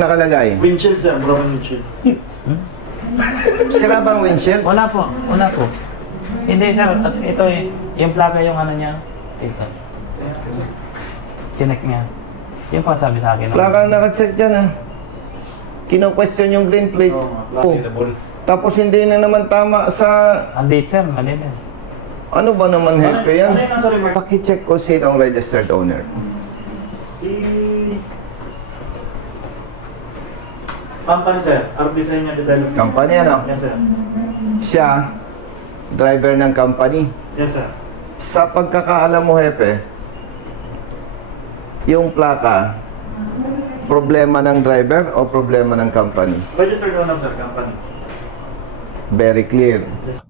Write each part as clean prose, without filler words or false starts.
Nakalagay? Windshield sir, broken windshield. Sira bang windshield? Wala po, wala po. Hindi sir, at ito yung plaka yung ano niya. Ito. Chinek niya. Yung pa sabi sa akin. Plakang nakacheck dyan ah. Kino-question yung green plate. Oh. Tapos hindi na naman tama sa... Andit sir, mali din. Ano ba naman hepe yan? Ano yung nasa remark? Paki-check ko sino ang registered owner. Si... Company sir, RB sa inyo development. Company ano? Yes sir. Siya, driver ng company. Yes sir. Sa pagkakaalam mo hepe, yung plaka, problema ng driver o problema ng company? Registered owner sir, company. Very clear.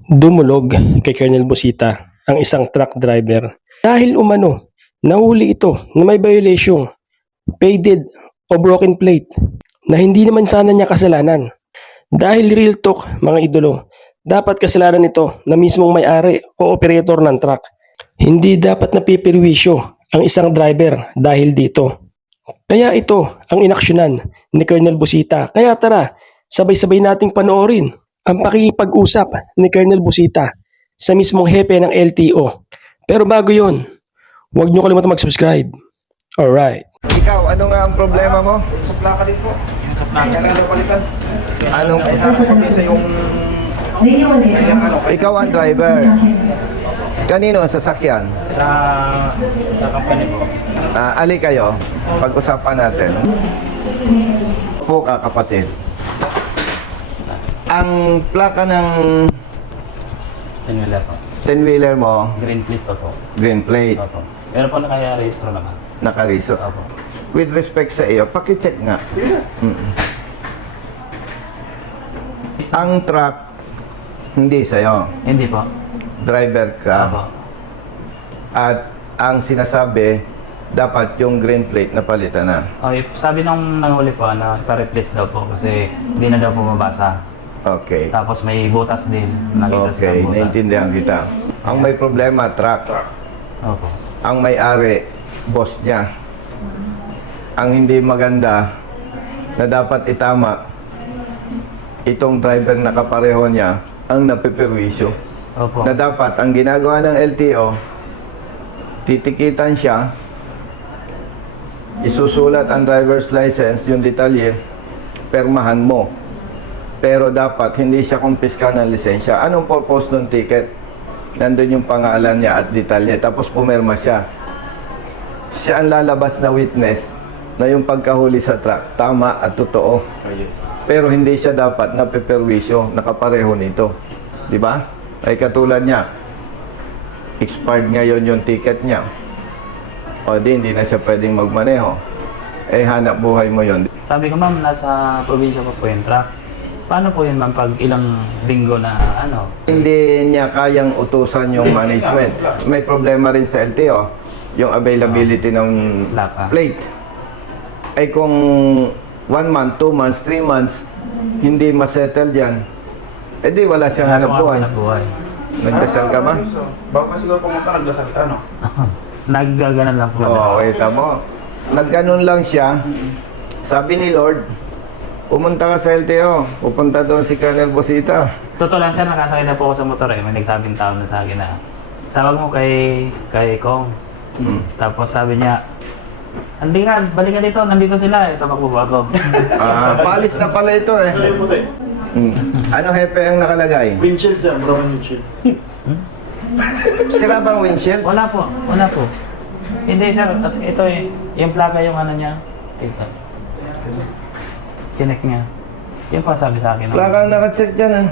Dumulog kay Colonel Busita ang isang truck driver dahil umano nahuli ito na may violation, faded o broken plate na hindi naman sana niya kasalanan. Dahil real talk mga idolo, dapat kasalanan ito na mismong may-ari o operator ng truck. Hindi dapat napipirwisyo ang isang driver dahil dito. Kaya ito ang inaksyonan ni Colonel Busita. Kaya tara, sabay-sabay nating panoorin ang pakikipag-usap ni Colonel Busita sa mismong hepe ng LTO. Pero bago yon, huwag nyo kalimutan mag-subscribe. Alright. Ikaw, ano nga ang problema mo? Sa plaka din po. Yung sa plaka sir. palitan. Anong... Sa yung... Ikaw ang driver. Kanino ang sasakyan? Sa company po. Ali kayo, pag-usapan natin. Po ka kapatid. Ang plaka ng Tinwila po. 10-wheeler mo, Green plate po po. green plate, Opo. Pero po nakaya-rehistro naman. nakariso. Opo. With respect sa iyo, paki-check nga. Ang truck, hindi sa'yo. Hindi po. Driver ka. Opo. At ang sinasabi, dapat yung green plate na palitan na. Sabi nung nanghuli po na ipa-replace daw po kasi hindi na daw po mabasa. Okay. Tapos may butas din. Nakita siya Okay, ng butas. naintindihan kita. Ang may problema, truck. Opo. Ang may-ari, boss niya. Ang hindi maganda na dapat itama, itong driver na kapareho niya, ang napiperwisyo. Opo. Na dapat, ang ginagawa ng LTO, titikitan siya, isusulat ang driver's license, yung detalye, permahan mo. Pero dapat hindi siya kumpiska ng lisensya. Anong purpose ng ticket? Nandun yung pangalan niya at detalye. Tapos pumirma siya. Siya ang lalabas na witness na yung pagkahuli sa truck, tama at totoo. Pero hindi siya dapat napiperwisyo, nakapareho nito. Di ba? Ay katulad niya, expired ngayon yung ticket niya. O hindi na siya pwedeng magmaneho. Eh hanap buhay mo yon. Sabi ko ma'am, nasa probinsya po yung truck. Paano po yun ma'am pag ilang linggo na ano? Hindi niya kayang utusan yung management. May problema rin sa LTO, yung availability ng Plaka. plate. Ay kung 1 month, 2 months, 3 months, hindi masettle dyan, eh di wala siyang hanap buhay. Hanap buhay. Nagdasal ka ba? Baka siguro pumunta nagdasal ka, no? Naggaganan lang po. Oo, kita mo. Nagganon lang siya. Sabi ni Lord, pumunta ka sa LTO, pupunta doon si Colonel Busita. Totoo lang sir, nakasakay na po ako sa motor eh. May nagsabing tao na sa akin na tawag mo kay Kong. Tapos sabi niya, hindi nga, balik ka dito, nandito sila eh. Tamakbo ba ako? Palis na pala ito eh. Sir, yung puti. Ano hepe ang nakalagay? Windshield sir, broken windshield. Sira bang windshield? Wala po, wala po. Hindi sir, at ito yung plaka yung ano niya. Ito. Chinek niya. Yung pa sabi sa akin. Plakang nakacheck dyan ah.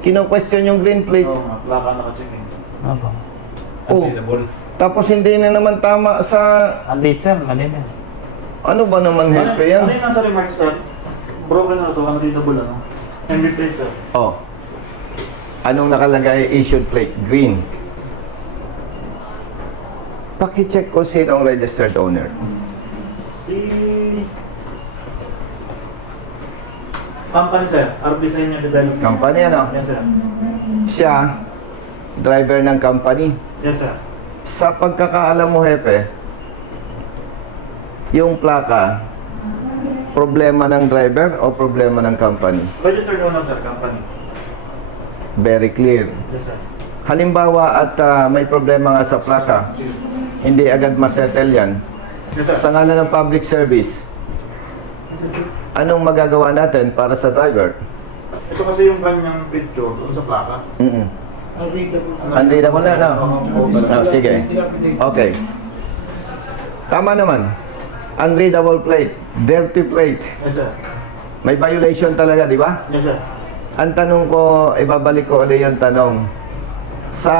Kino-question yung green plate. Oo nga, plaka naka-check in. Opo. Oh. Tapos hindi na naman tama sa... Andit sir, mali din. Ano ba naman hepe Ano yan? yung nasa remark sir? Broken na ito, unreadable ano? MB plate sir. Oh. Anong nakalagay? Issued plate. Green. Paki-check ko sino ang registered owner. Si... Company sir, RB sa inyo development. Company ano? Yes sir. Siya, driver ng company. Yes sir. Sa pagkakaalam mo hepe, yung plaka, Problema ng driver o problema ng company? Registered owner, sir, company. Very clear. Yes, sir. Halimbawa at may problema nga sa plaka, hindi agad masettle yan. Yes, sir. Sa ngalan ng public service, anong magagawa natin para sa driver? Ito kasi yung kanyang picture doon sa plaka. Unreadable na, no? Oh, sige. Okay. Tama naman. Unreadable plate, dirty plate. Yes, sir. May violation talaga, di ba? Yes, sir. Ang tanong ko, ibabalik ko ulit yung tanong. Sa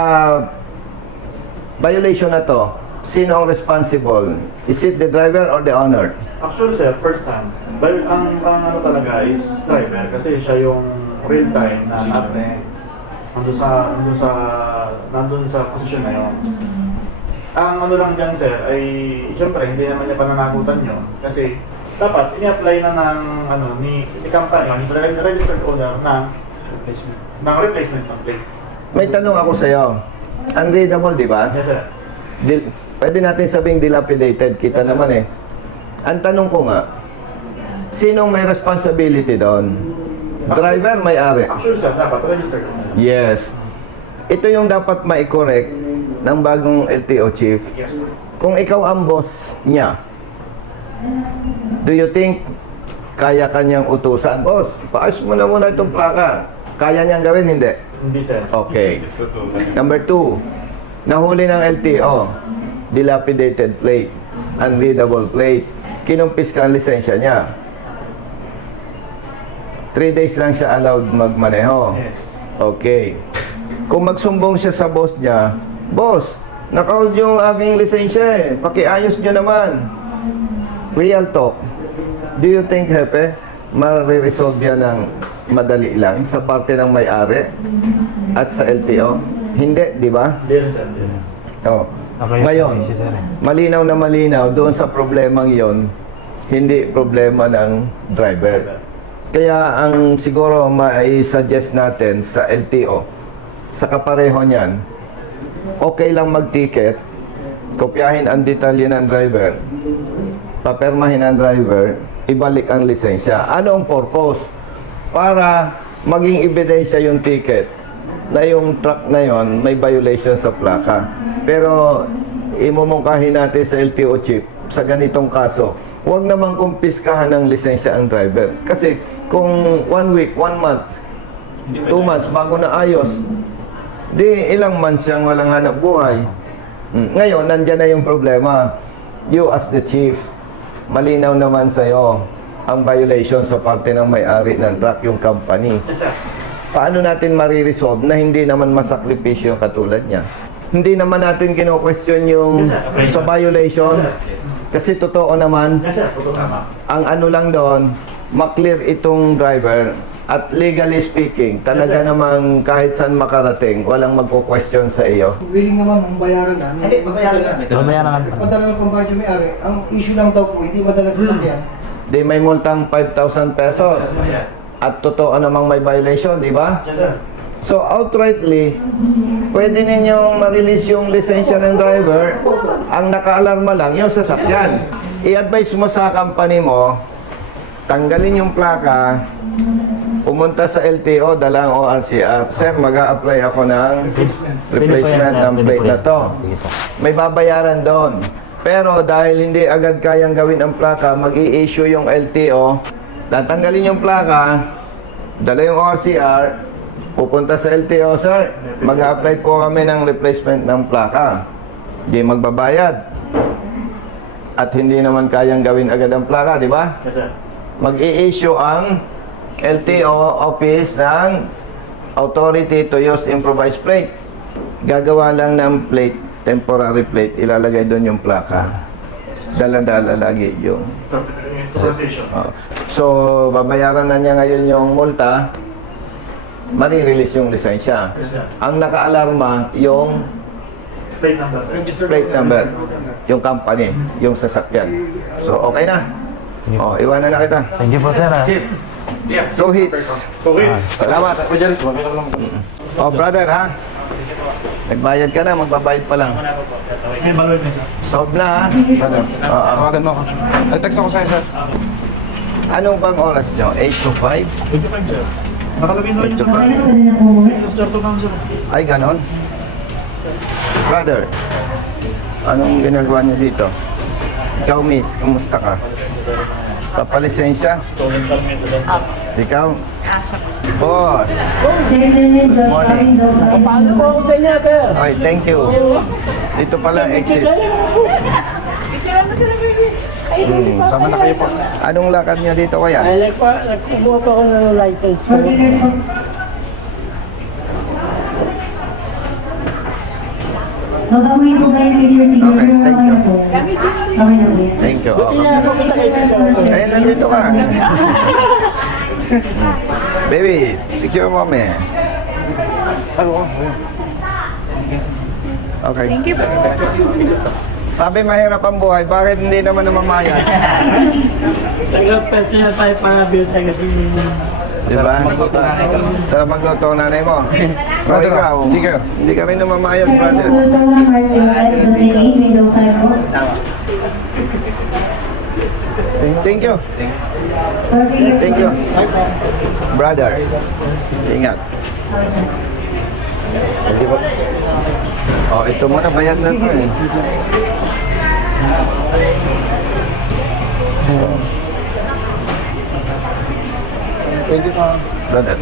violation na to, sino ang responsible? Is it the driver or the owner? Actually, sir, first time. But ang ano talaga is driver kasi siya yung real time na nandun sa posisyon na yun. Ang ano lang dyan, sir, ay siyempre hindi naman niya pananagutan yun kasi dapat ini-apply na ni company, ni registered owner ng replacement ng plate. May tanong ako sa iyo. Unreadable, di ba? Yes, sir. Pwede natin sabing dilapidated. Kita naman eh. Ang tanong ko nga, sinong may responsibility doon? Driver, may-ari? Actually, sir, dapat registered owner. Yes. Ito yung dapat ma-correct ng bagong LTO chief. Kung ikaw ang boss niya, do you think kaya kanyang utusan? Boss, paayos mo na muna itong plaka. Kaya niyang gawin? Hindi. Hindi, sir. Okay. Number 2, nahuli ng LTO, dilapidated plate, unreadable plate, kinumpis ka ang lisensya niya. 3 days lang siya allowed magmaneho. Yes. Okay. Kung magsumbong siya sa boss niya, boss, nakaud yung aking lisensya eh, pakiayos niyo naman. Real talk. Do you think, Hepe, mariresolve yan ng madali lang sa parte ng may-ari at sa LTO? Hindi, di ba? Hindi rin, sir. Hindi rin. Oh. Okay, Ngayon, issue, sir, eh. malinaw na malinaw doon sa problemang yon, hindi problema ng driver. Kaya ang siguro mai-suggest natin sa LTO, sa kapareho niyan, okay lang mag-ticket, kopyahin ang detalye ng driver, papermahin ang driver, ibalik ang lisensya. Ano ang purpose? Para maging ebidensya yung ticket na yung truck na yon may violation sa plaka. Pero imumungkahin natin sa LTO chief, sa ganitong kaso, huwag namang kumpiskahan ng lisensya ang driver. Kasi kung 1 week, 1 month, 2 months bago na ayos, di ilang months siyang walang hanap buhay. Ngayon, nandyan na yung problema. You as the chief, malinaw naman sa'yo ang violation sa parte ng may-ari ng truck, yung company. Yes, sir. Paano natin mariresolve na hindi naman masakripisyo yung katulad niya? Hindi naman natin kino-question yung Yes, sir. sa violation. Yes, sir. Kasi totoo naman, Yes, sir. Totoo tama. ang ano lang doon, maklear itong driver at legally speaking, talaga Yes, sir. namang kahit saan makarating, walang magko-question sa iyo. Willing naman ang bayaran na. Hindi, babayaran na. Babayaran namin. Padala ng pambadyo may-ari. Ang issue lang daw po, hindi madala sa sasakyan. Di may multang 5,000 pesos. At totoo namang may violation, di ba? Yes, sir. So outrightly, pwede ninyong ma-release yung lisensya ng driver, ang naka-alarma lang yung sasakyan. I-advise mo sa company mo, tanggalin yung plaka, pumunta sa LTO, dala ang ORCR. Sir, mag-a-apply ako ng replacement ng plate na to. May babayaran doon. Pero dahil hindi agad kayang gawin ang plaka, mag-i-issue yung LTO, tatanggalin yung plaka, dala yung ORCR, pupunta sa LTO, sir, mag-apply po kami ng replacement ng plaka. Di magbabayad. At hindi naman kayang gawin agad ang plaka, di ba? Yes, sir. Mag-i-issue ang LTO office ng authority to use improvised plate. Gagawa lang ng plate, temporary plate, ilalagay doon yung plaka. Dala-dala lagi yung. Authorization. So, babayaran na niya ngayon yung multa, marirelease yung lisensya. Yes, sir. Ang naka-alarma, yung Plate number, sir. plate number, yung company, yung sasakyan. So, okay na. O, iwanan na kita. Thank you po, sir. Chief, 2 hits. Okay. Salamat. Oh, brother, ha? Nagbayad ka na, magbabayad pa lang. May baluit na, sir. Solve na, ha? Brother. Tawagan mo ako. Nag-text ako sa'yo, sir. Anong bang oras nyo? 8 to 5? 25, sir. Nakalagay na rin yung sa Dito sa sir. Ay, ganon. Brother, anong ginagawa niyo dito? Ikaw, miss, kumusta ka? Papalisensya? Stolen permit. Ikaw? Boss! Good morning. Paano po ako sa inyo, sir? Okay, thank you. Dito pala exit. Sama na kayo po. Anong lakad niyo dito, kuya? Ay, nagkumuha po ako ng license ko. Magawin po kayo video siguro. Okay, thank you. Okay na po. Thank you. Hindi na ako kita kayo dito. Kaya nandito ka. Baby, picture mo me. Okay. Thank you. Sabi mahirap ang buhay, bakit hindi naman namamayat? Nag-peso na tayo para build tayo kasi Di ba? Sarap magluto ang nanay mo. O ikaw, hindi ka rin namamayat, brother. Ito lang, Martin. Video kayo. Thank you. Thank you. Brother, ingat. Hindi ba? Oh, ito muna, bayad na to eh. Thank you pa. Brother.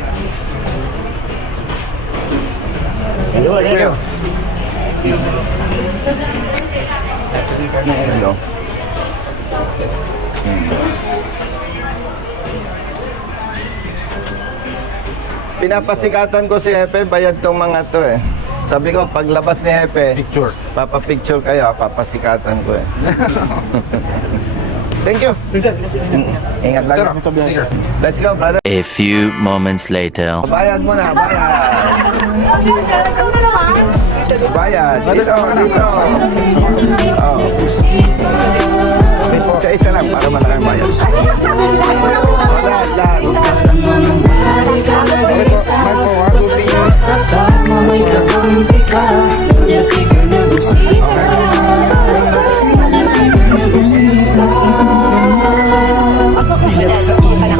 Thank you. Hello. Pinapasikatan ko si Hepe, bayad tong mga to eh. Sabi ko, paglabas ni Hepe, papapicture kayo, papasikatan ko eh. Thank you. Ingat lang. Let's go, brother. A few moments later. Bayad mo na, bayad. Bayad. Dito, dito. Oh. Isa-isa lang para malaking bayad. Lahat, lahat. Bilat sa inyo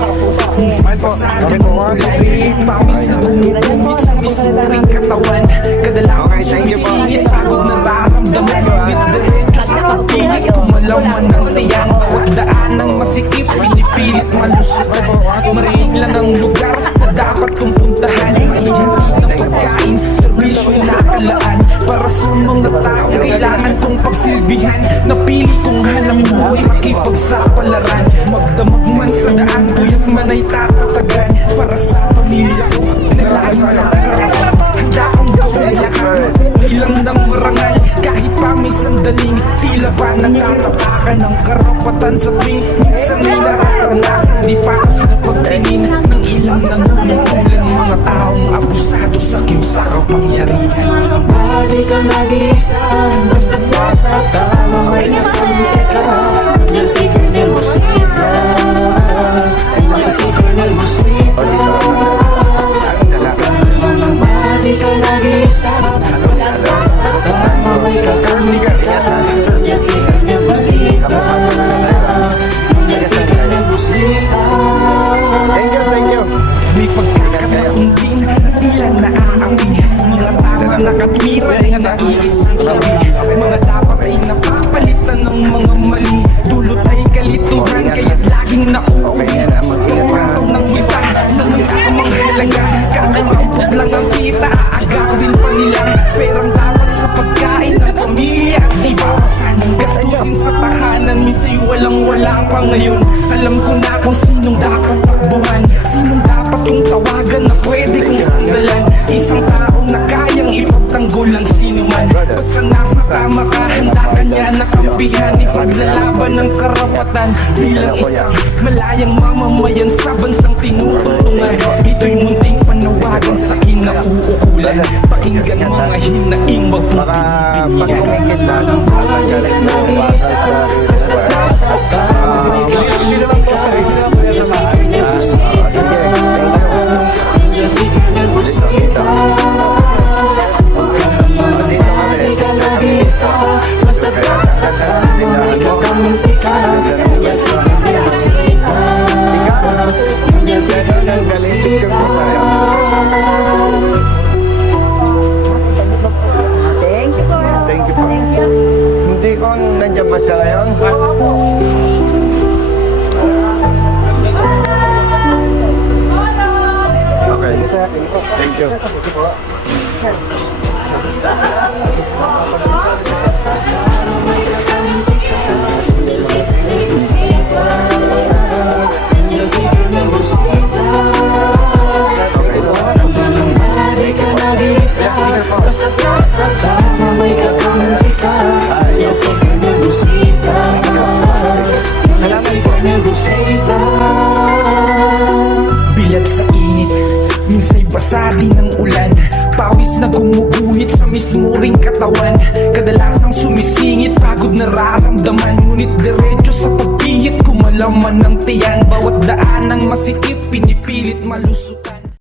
May pasada ng kulay Pawis na gumuguhit sa misuring katawan Kadalasan sumisingit Pagod na raramdaman Ngit diretso sa kapilit Kumalaman ng tiyan Bawat daan ng masikip Pinipilit malusot Marinig lang ang lugar Na dapat kong puntahan Maihatid ng pagkain Serbisyong nakalaan Para sa mga tao Kailangan kong pagsilbihan Napili kong hanang buhay Makipagsapalaran Magdamag man sa daan Puyat man ay tatatagan Para sa pamilya ko Nilaan mo na karapatan Handa kong gawin lahat Mabuhay lang ng marangal Kahit pa may sandaling Tila ba natatapakan ng karapatan Sa tuwing minsan ay nararanasan Di patas na pagtingin Ng ilang nanunungkulan Mga taong abusado sa kimsa kapangyarihan Di ka nag-iisa Basta't nasa tama may nakamit ka Diyan si Colonel Busita Diyan si Colonel Busita Di ka nag-iisa Basta't nasa tama may nakamit ka Diyan si Colonel Busita Diyan si Colonel Busita Thank you, thank you. May pagkakataon din na tila naaawi Mga tama na katwiran ay naiisang gabi Mga dapat ay napapalitan ng mga mali Dulot ay kalituhan kaya't laging nauuwi Pataw ng multa na may amang halaga Kakaimampot lang ang kita aagawin pa nila Perang dapat sa pagkain ng pamilya At ibawasan ang gastusin sa tahanan Minsa'y walang-wala pa ngayon Alam ko na kung sinong dapat takbuhan Sinong dapat kong tawagan na pwede kong sandalan Isang taong na kayang ipagtanggol ang sinuman Basta nasa tama ka, handa ka niya nakampihan Ipaglalaban ng karapatan bilang isang malayang mamamayan Sa bansang tinutulungan Ito'y munting panawagan sa kinauukulan Pakinggan mga hinaing wag pong Pag pinipilihan kumikit lang, masagalit mo para sa Hindi naman po Diyan si Colonel Busita Di ka nag-iisa Basta't nasa tama may kakamit ka Diyan si Colonel Busita Bilat sa init, minsay basa din ng ulan. Pawis na gumuguhit sa mismo ring katawan. Kadalasang sumisingit, pagod nararamdaman. Ngunit diretso sa pagpihit, kumalaman ng tiyan. Bawat daan ng masikip, pinipilit malusutan.